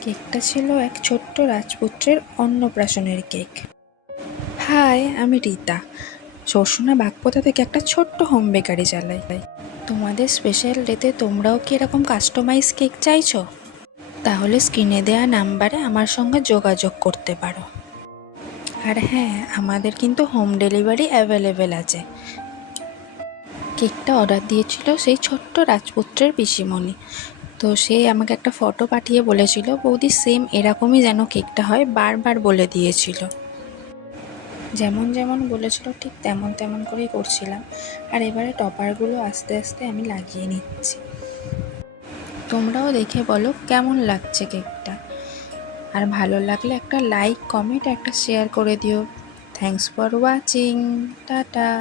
কেকটা ছিল এক ছোট্ট রাজপুত্রের অন্নপ্রাশনের কেক। হাই, আমি রীতা। সরসুনা বাগপোতা থেকে একটা ছোট্ট হোম বেকারি চালাই। তোমাদের স্পেশাল ডেতে তোমরাও কি এরকম কাস্টমাইজ কেক চাইছো? তাহলে স্ক্রিনে দেওয়া নাম্বারে আমার সঙ্গে যোগাযোগ করতে পারো। আর হ্যাঁ, আমাদের কিন্তু হোম ডেলিভারি অ্যাভেলেবেল আছে। কেকটা অর্ডার দিয়েছিল সেই ছোট্ট রাজপুত্রের পিসিমণি। তো সে আমাকে একটা ফটো পাঠিয়ে বলেছিল, বৌদি সেম এরকমই যেন কেকটা হয়, বারবার বলে দিয়েছিল। যেমন যেমন বলেছিল ঠিক তেমন তেমন করেই করছিলাম। আর এবারে টপারগুলো আস্তে আস্তে আমি লাগিয়ে নিচ্ছি। তোমরাও দেখে বলো কেমন লাগছে কেকটা। আর ভালো লাগলে একটা লাইক, কমেন্ট, একটা শেয়ার করে দিও। Thanks for watching. টাটা।